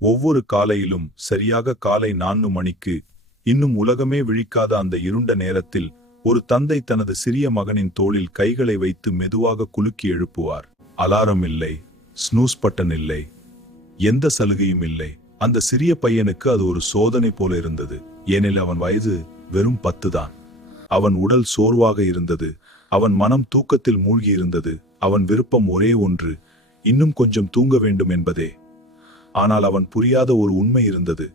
ஒவ்வொரு காலையிலும் சரியாக காலை 4 மணிக்கு, இன்னும் உலகமே விழிக்காத அந்த இருண்ட நேரத்தில், ஒரு தந்தை தனது சிறிய மகனின் தோளில் கைகளை வைத்து மெதுவாக குலுக்கி எழுப்புவார். அலாரம் இல்லை, ஸ்னூஸ் பட்டன் இல்லை, எந்த சலுகையும் இல்லை. அந்த சிறிய பையனுக்கு அது ஒரு சோதனை போல இருந்தது. ஏனெனில் அவன் வயது வெறும் 10 தான். அவன் உடல் சோர்வாக இருந்தது, அவன் மனம் தூக்கத்தில் மூழ்கி இருந்தது. அவன் விருப்பம் ஒரே ஒன்று, இன்னும் கொஞ்சம் தூங்க வேண்டும் என்பதே. ஆனால் அவன் புரியாத ஒரு உண்மை இருந்தது.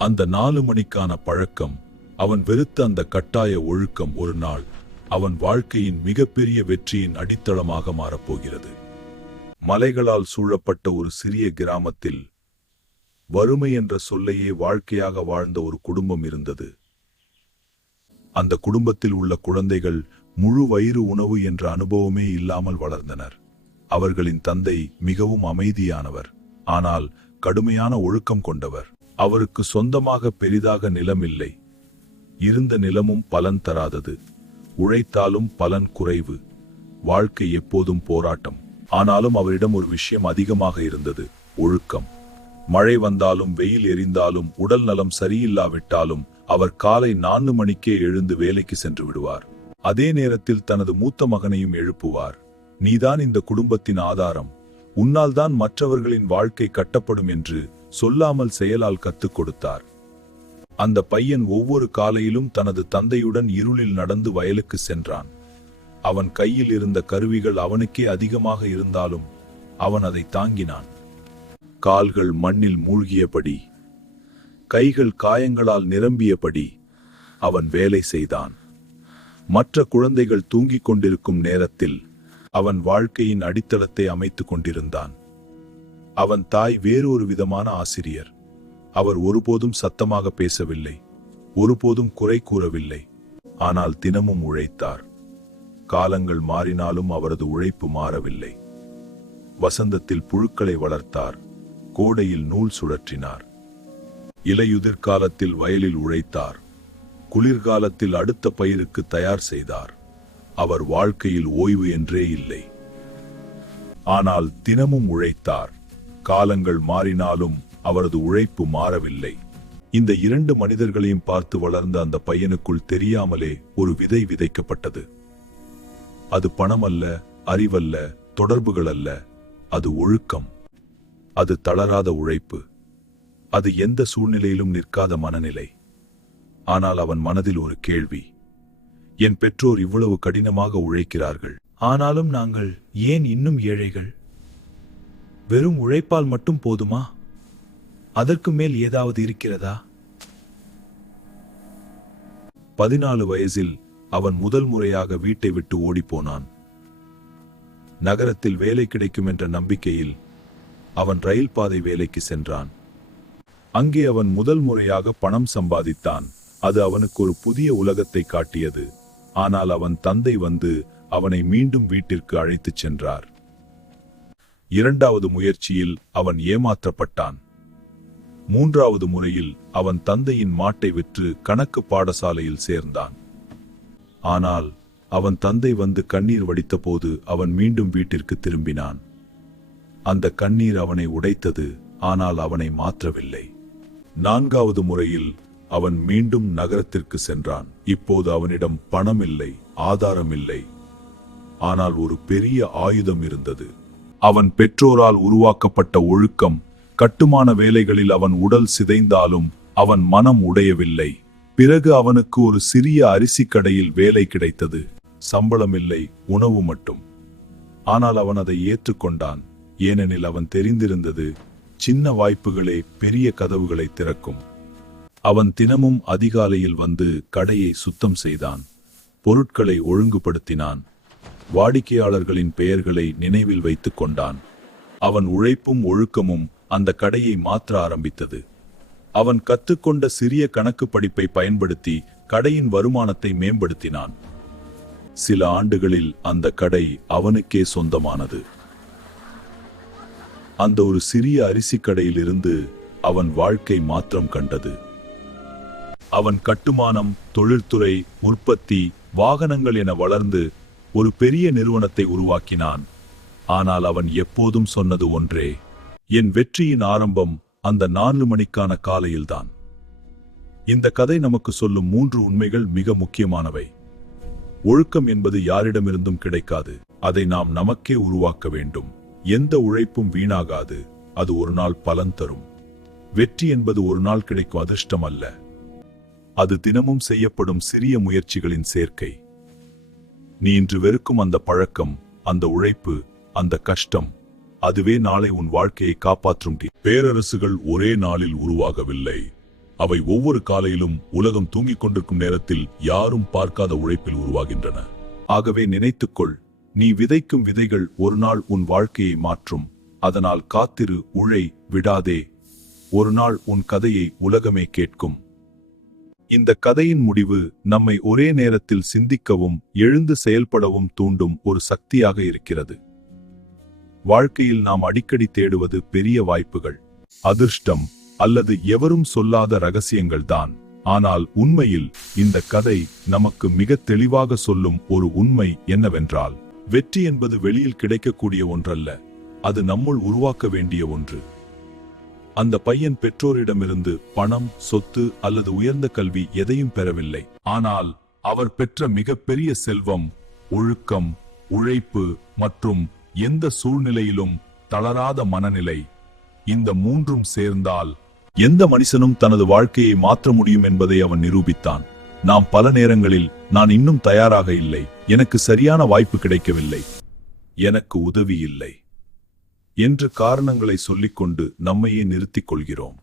அந்த 4 மணிக்கான பழக்கம், அவன் வெறுத்த அந்த கட்டாய ஒழுக்கம் ஒரு நாள் அவன் வாழ்க்கையின் மிகப்பெரிய வெற்றியின் அடித்தளமாக மாறப்போகிறது. மலைகளால் சூழப்பட்ட ஒரு சிறிய கிராமத்தில் வறுமை என்ற சொல்லையே வாழ்க்கையாக வாழ்ந்த ஒரு குடும்பம் இருந்தது. அந்த குடும்பத்தில் உள்ள குழந்தைகள் முழு வயிறு உணவு என்ற அனுபவமே இல்லாமல் வளர்ந்தனர். அவர்களின் தந்தை மிகவும் அமைதியானவர், ஆனால் கடுமையான ஒழுக்கம் கொண்டவர். அவருக்கு சொந்தமாக பெரிதாக நிலம் இல்லை. இருந்த நிலமும் பலன் தராதது. உழைத்தாலும் பலன் குறைவு. வாழ்க்கை எப்போதும் போராட்டம். ஆனாலும் அவரிடம் ஒரு விஷயம் அதிகமாக இருந்தது, ஒழுக்கம். மழை வந்தாலும் வெயில் எரிந்தாலும் உடல் நலம் சரியில்லாவிட்டாலும் அவர் காலை 4 மணிக்கே எழுந்து வேலைக்கு சென்று விடுவார். அதே நேரத்தில் தனது மூத்த மகனையும் எழுப்புவார். நீதான் இந்த குடும்பத்தின் ஆதாரம், உன்னால் தான் மற்றவர்களின் வாழ்க்கை கட்டப்படும் என்று சொல்லாமல் செயலால் கத்துக் கொடுத்தார். அந்த பையன் ஒவ்வொரு காலையிலும் தனது தந்தையுடன் இருளில் நடந்து வயலுக்கு சென்றான். அவன் கையில் இருந்த கருவிகள் அவனுக்கே அதிகமாக இருந்தாலும் அவன் அதை தாங்கினான். கால்கள் மண்ணில் மூழ்கியபடி, கைகள் காயங்களால் நிரம்பியபடி அவன் வேலை செய்தான். மற்ற குழந்தைகள் தூங்கிக் கொண்டிருக்கும் நேரத்தில் அவன் வாழ்க்கையின் அடித்தளத்தை அமைத்துக் கொண்டிருந்தான். அவன் தாய் வேறொரு விதமான ஆசிரியர். அவர் ஒருபோதும் சத்தமாக பேசவில்லை, ஒருபோதும் குறை கூறவில்லை, ஆனால் தினமும் உழைத்தார். காலங்கள் மாறினாலும் அவரது உழைப்பு மாறவில்லை. வசந்தத்தில் புழுக்களை வளர்த்தார், கோடையில் நூல் சுழற்றினார். இலையுதிர் காலத்தில் வயலில் உழைத்தார், குளிர்காலத்தில் அடுத்த பயிருக்கு தயார் செய்தார். அவர் வாழ்க்கையில் ஓய்வு என்றே இல்லை. ஆனால் தினமும் உழைத்தார். காலங்கள் மாறினாலும் அவரது உழைப்பு மாறவில்லை. இந்த 2 மனிதர்களையும் பார்த்து வளர்ந்த அந்த பையனுக்குள் தெரியாமலே ஒரு விதை விதைக்கப்பட்டது. அது பணம் அல்ல, அறிவல்ல, தொடர்புகள் அல்ல, அது ஒழுக்கம். அது தளராத உழைப்பு. அது எந்த சூழ்நிலையிலும் நிற்காத மனநிலை. ஆனால் அவன் மனதில் ஒரு கேள்வி, என் பெற்றோர் இவ்வளவு கடினமாக உழைக்கிறார்கள், ஆனாலும் நாங்கள் ஏன் இன்னும் ஏழைகள்? வெறும் உழைப்பால் மட்டும் போதுமா? அதற்கு மேல் ஏதாவது இருக்கிறதா? 14 வயதில் அவன் முதல் முறையாக வீட்டை விட்டு ஓடிப்போனான். நகரத்தில் வேலை கிடைக்கும் என்ற நம்பிக்கையில் அவன் ரயில் பாதை வேலைக்கு சென்றான். அங்கே அவன் முதல் முறையாக பணம் சம்பாதித்தான். அது அவனுக்கு ஒரு புதிய உலகத்தை காட்டியது. ஆனால் அவன் தந்தை வந்து அவனை மீண்டும் வீட்டிற்கு அழைத்துச் சென்றார். 2வது முயற்சியில் அவன் ஏமாற்றப்பட்டான். 3வது முறையில் அவன் தந்தையின் மாட்டை விற்று கணக்கு பாடசாலையில் சேர்ந்தான். ஆனால் அவன் தந்தை வந்து கண்ணீர் வடித்தபோது அவன் மீண்டும் வீட்டிற்கு திரும்பினான். அந்த கண்ணீர் அவனை உடைத்தது, ஆனால் அவனை மாற்றவில்லை. 4வது முறையில் அவன் மீண்டும் நகரத்திற்கு சென்றான். இப்போது அவனிடம் பணம் இல்லை, ஆதாரம் இல்லை, ஆனால் ஒரு பெரிய ஆயுதம் இருந்தது. அவன் பெற்றோரால் உருவாக்கப்பட்ட ஒழுக்கம். கட்டுமான வேலைகளில் அவன் உடல் சிதைந்தாலும் அவன் மனம் உடையவில்லை. பிறகு அவனுக்கு ஒரு சிறிய அரிசி கடையில் வேலை கிடைத்தது. சம்பளம் இல்லை, உணவு மட்டும். ஆனால் அவன் அதை ஏற்றுக்கொண்டான். ஏனெனில் அவன் தெரிந்திருந்தது, சின்ன வாய்ப்புகளே பெரிய கதவுகளை திறக்கும். அவன் தினமும் அதிகாலையில் வந்து கடையை சுத்தம் செய்தான், பொருட்களை ஒழுங்குபடுத்தினான், வாடிக்கையாளர்களின் பெயர்களை நினைவில் வைத்துக் கொண்டான். அவன் உழைப்பும் ஒழுக்கமும் அந்த கடையை மாற்ற ஆரம்பித்தது. அவன் கற்றுக்கொண்ட சிறிய கணக்கு படிப்பை பயன்படுத்தி கடையின் வருமானத்தை மேம்படுத்தினான். சில ஆண்டுகளில் அந்த கடை அவனுக்கே சொந்தமானது. அந்த ஒரு சிறிய அரிசி கடையில் இருந்து அவன் வாழ்க்கை மாற்றம் கண்டது. அவன் கட்டுமானம், தொழில்துறை, உற்பத்தி, வாகனங்கள் என வளர்ந்து ஒரு பெரிய நிறுவனத்தை உருவாக்கினான். ஆனால் அவன் எப்போதும் சொன்னது ஒன்றே, என் வெற்றியின் ஆரம்பம் அந்த 4 மணிக்கான காலையில்தான். இந்த கதை நமக்கு சொல்லும் 3 உண்மைகள் மிக முக்கியமானவை. ஒழுக்கம் என்பது யாரிடமிருந்தும் கிடைக்காது. அதை நாம் நமக்கே உருவாக்க வேண்டும். எந்த உழைப்பும் வீணாகாது. அது ஒரு நாள் பலன் தரும். வெற்றி என்பது ஒரு நாள் கிடைக்கும் அதிர்ஷ்டம் அல்ல. அது தினமும் செய்யப்படும் சிறிய முயற்சிகளின் சேர்க்கை. நீ இன்று வெறுக்கும் அந்த பழக்கம், அந்த உழைப்பு, அந்த கஷ்டம், அதுவே நாளை உன் வாழ்க்கையை காப்பாற்றும். பேரரசுகள் ஒரே நாளில் உருவாகவில்லை. அவை ஒவ்வொரு காலையிலும் உலகம் தூங்கிக் கொண்டிருக்கும் நேரத்தில் யாரும் பார்க்காத உழைப்பில் உருவாகின்றன. ஆகவே நினைத்துக்கொள், நீ விதைக்கும் விதைகள் ஒரு நாள் உன் வாழ்க்கையை மாற்றும். அதனால் காத்திரு, உழை, விடாதே. ஒரு நாள் உன் கதையை உலகமே கேட்கும். இந்த கதையின் முடிவு நம்மை ஒரே நேரத்தில் சிந்திக்கவும் எழுந்து செயல்படவும் தூண்டும் ஒரு சக்தியாக இருக்கிறது. வாழ்க்கையில் நாம் அடிக்கடி தேடுவது பெரிய வாய்ப்புகள், அதிர்ஷ்டம் அல்லது எவரும் சொல்லாத ரகசியங்கள் தான். ஆனால் உண்மையில் இந்த கதை நமக்கு மிக தெளிவாக சொல்லும் ஒரு உண்மை என்னவென்றால், வெற்றி என்பது வெளியில் கிடைக்கக்கூடிய ஒன்றல்ல, அது நம்முள் உருவாக்க வேண்டிய ஒன்று. அந்த பையன் பெற்றோரிடமிருந்து பணம், சொத்து அல்லது உயர்ந்த கல்வி எதையும் பெறவில்லை. ஆனால் அவர் பெற்ற மிகப்பெரிய செல்வம் ஒழுக்கம், உழைப்பு மற்றும் எந்த சூழ்நிலையிலும் தளராத மனநிலை. இந்த மூன்றும் சேர்ந்தால் எந்த மனுஷனும் தனது வாழ்க்கையை மாற்ற முடியும் என்பதை அவன் நிரூபித்தான். நாம் பல நேரங்களில் நான் இன்னும் தயாராக இல்லை, எனக்கு சரியான வாய்ப்பு கிடைக்கவில்லை, எனக்கு உதவி இல்லை என்று காரணங்களை சொல்லிக்கொண்டு நம்மையே நிறுத்திக் கொள்கிறோம்.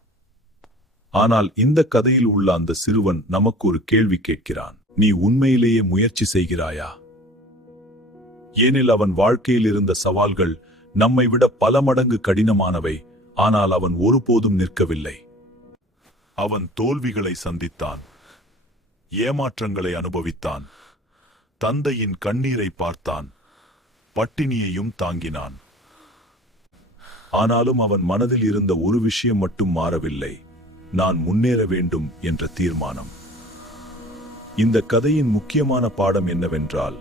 ஆனால் இந்த கதையில் உள்ள அந்த சிறுவன் நமக்கு ஒரு கேள்வி கேட்கிறான். நீ உண்மையிலேயே முயற்சி செய்கிறாயா? ஏனில் அவன் வாழ்க்கையில் இருந்த சவால்கள் நம்மை விட பல மடங்கு கடினமானவை. ஆனால் அவன் ஒருபோதும் நிற்கவில்லை. அவன் தோல்விகளை சந்தித்தான், ஏமாற்றங்களை அனுபவித்தான், தந்தையின் கண்ணீரை பார்த்தான், பட்டினியையும் தாங்கினான். ஆனாலும் அவன் மனதில் இருந்த ஒரு விஷயம் மட்டும் மாறவில்லை, நான் முன்னேற வேண்டும் என்ற தீர்மானம். இந்த கதையின் முக்கியமான பாடம் என்னவென்றால்,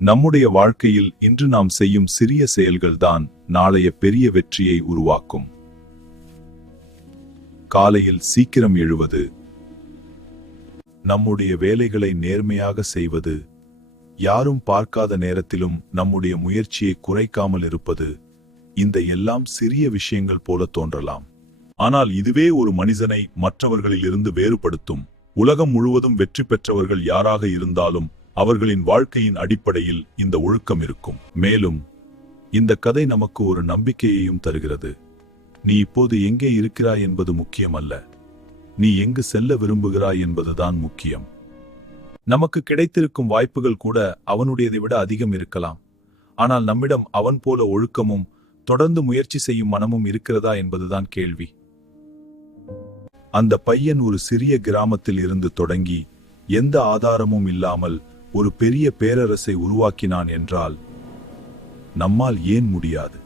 நம்முடைய வாழ்க்கையில் இன்று நாம் செய்யும் சிறிய செயல்கள்தான் நாளைய பெரிய வெற்றியை உருவாக்கும். காலையில் சீக்கிரம் எழுவது, நம்முடைய வேலைகளை நேர்மையாக செய்வது, யாரும் பார்க்காத நேரத்திலும் நம்முடைய முயற்சியை குறைக்காமல் இருப்பது, இந்த எல்லாம் சிறிய விஷயங்கள் போல தோன்றலாம். ஆனால் இதுவே ஒரு மனிதனை மற்றவர்களில் இருந்து வேறுபடுத்தும். உலகம் முழுவதும் வெற்றி பெற்றவர்கள் யாராக இருந்தாலும் அவர்களின் வாழ்க்கையின் அடிப்படையில் இந்த ஒழுக்கம் இருக்கும். மேலும் இந்த கதை நமக்கு ஒரு நம்பிக்கையையும் தருகிறது. நீ இப்போது எங்கே இருக்கிறாய் என்பது முக்கியமல்ல, நீ எங்கு செல்ல விரும்புகிறாய் என்பதுதான் முக்கியம். நமக்கு கிடைத்திருக்கும் வாய்ப்புகள் கூட அவனுடையதை விட அதிகம் இருக்கலாம். ஆனால் நம்மிடம் அவன் போல ஒழுக்கமும் தொடர்ந்து முயற்சி செய்யும் மனமும் இருக்கிறதா என்பதுதான் கேள்வி. அந்த பையன் ஒரு சிறிய கிராமத்தில் இருந்து தொடங்கி எந்த ஆதாரமும் இல்லாமல் ஒரு பெரிய பேரரசை உருவாக்கினான் என்றால் நம்மால் ஏன் முடியாது?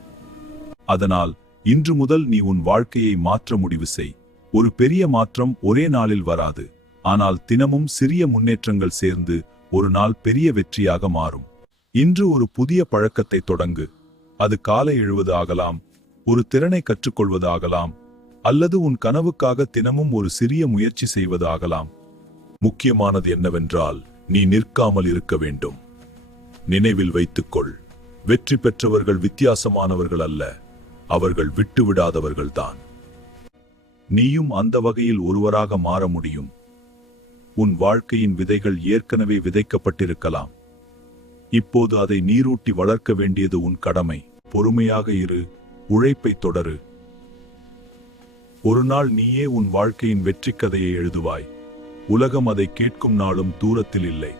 அதனால் இன்று முதல் நீ உன் வாழ்க்கையை மாற்ற முடிவு செய். ஒரு பெரிய மாற்றம் ஒரே நாளில் வராது, ஆனால் தினமும் சிறிய முன்னேற்றங்கள் சேர்ந்து ஒரு நாள் பெரிய வெற்றியாக மாறும். இன்று ஒரு புதிய பழக்கத்தை தொடங்கு. அது காலை எழுவது ஆகலாம், ஒரு திறனை கற்றுக்கொள்வது ஆகலாம், அல்லது உன் கனவுக்காக தினமும் ஒரு சிறிய முயற்சி செய்வது ஆகலாம். முக்கியமானது என்னவென்றால், நீ நிற்காமல் இருக்க வேண்டும். நினைவில் வைத்துக்கொள், வெற்றி பெற்றவர்கள் வித்தியாசமானவர்கள் அல்ல, அவர்கள் விட்டுவிடாதவர்கள்தான். நீயும் அந்த வகையில் ஒருவராக மாற முடியும். உன் வாழ்க்கையின் விதைகள் ஏற்கனவே விதைக்கப்பட்டிருக்கலாம். இப்போது அதை நீரூட்டி வளர்க்க வேண்டியது உன் கடமை. பொறுமையாக இரு, உழைப்பை தொடரு. ஒரு நாள் நீயே உன் வாழ்க்கையின் வெற்றி கதையை எழுதுவாய். உலகம் அதை கேட்கும் நாளும் தூரத்தில் இல்லை.